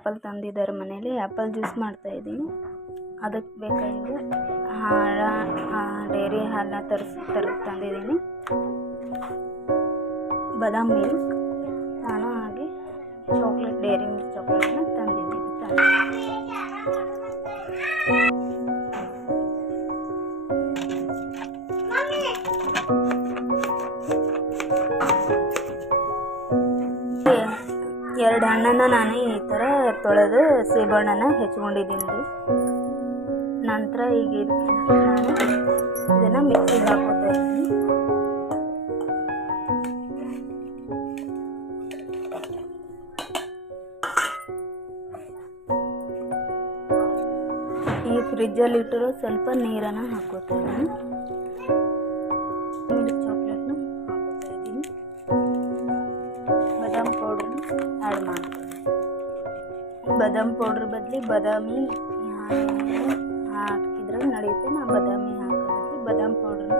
Apple ತಂದಿದ್ದಾರೆ ಮನೇಲಿ. Apple juice ಮಾಡ್ತಾಯಿದ್ದೀನಿ. ಅದಕ್ಕೆ ಬೇಕಾಗಿ ಡೈರಿ ಹಾಲನ್ನ ತಂದಿದ್ದೀನಿ. ಬಾದಾಮ್ ಮಿಲ್ಕ್, ನಾನು ಹಾಗೆ ಡೈರಿ ಮಿಲ್ಕ್ ಚಾಕ್ಲೇಟ್ನ ತಂದಿದ್ದೀನಿ. ಎರಡು ಹಣ್ಣನ್ನು ನಾನು ಈ ಥರ ತೊಳೆದು ಸೇಬಣ್ಣನ ಹೆಚ್ಕೊಂಡಿದ್ದೀನಿ ರೀ. ನಂತರ ಈಗ ನಾನು ಇದನ್ನು ಮಿಕ್ಸಿಗೆ ಹಾಕೋತಾ ಇದ್ದೀನಿ. ಈ ಫ್ರಿಜ್ಜಲ್ಲಿ ಇಟ್ಟಿರೋ ಸ್ವಲ್ಪ ನೀರನ್ನು ಹಾಕೋತಾ ಇದ್ದೀನಿ. ಮಿಲ್ಕ್ ಚಾಕ್ಲೇಟ್ನ ಹಾಕೋತಾ ಇದ್ದೀನಿ. ಬಾದಾಮ್ ಪೌಡ್ರನ್ನ ಆ್ಯಡ್ ಮಾಡ್ತೀನಿ. ಬಾದಾಮ್ ಪೌಡ್ರ್ ಬದಲಿ ಬಾದಾಮಿ ಹಾಕಿದ್ರೆ ನಡೆಯುತ್ತೆ. ನಾನು ಬಾದಾಮಿ ಹಾಕೋದಕ್ಕೆ ಬಾದಾಮ್ ಪೌಡ್ರನ್ನ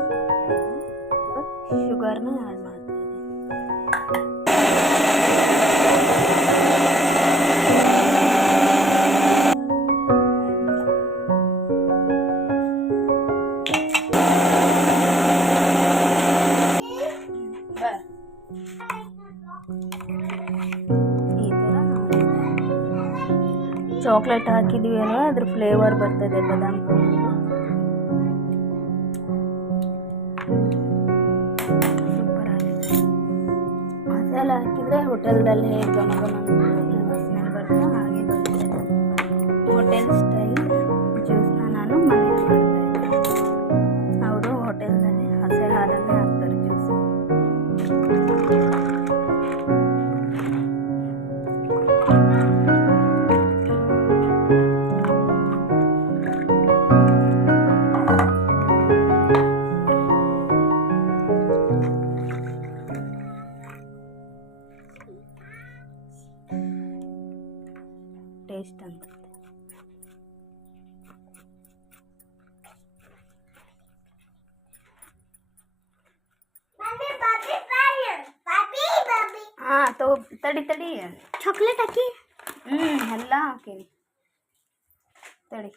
ಶುಗರ್ನ ಆ್ಯಡ್ ಮಾಡ್ತೀನಿ. ಈ ಥರ ಚಾಕ್ಲೇಟ್ ಹಾಕಿದ್ವಿ ಅಲ್ವಾ, ಅದ್ರ ಫ್ಲೇವರ್ ಬರ್ತದೆ ಬಾದಾಮ್ ಪೌಡರ್. ಸೂಪರ್ ಆಗಿದೆ. ಮಸಾಲೆ ಹಾಕಿದರೆ ಹೋಟೆಲ್ದಲ್ಲಿ ಹೇಗೆ ಗಮ ಸ್ಮೆಲ್ ಬರ್ತದೆ ಹಾಗೆ ಬರ್ತದೆ. ಹೋಟೆಲ್ ಸ್ಟೈಲ್ ಜ್ಯೂಸ್ನ ನಾನು ಮನೇಲಿ ಮಾಡ್ತಾಯಿದ್ದೀನಿ. ಅವರು ಹೋಟೆಲ್ನಲ್ಲಿ ಹಸೆ ಹಾಲನ್ನೇ ಹಾಕ್ತಾರೆ ಜ್ಯೂಸ್. ಟೇಸ್ಟ್ ಅಂತ ತಡಿ ಚಾಕ್ಲೇಟ್ ಹಾಕಿ ಎಲ್ಲ ಹಾಕೀನಿ ತಡಿ.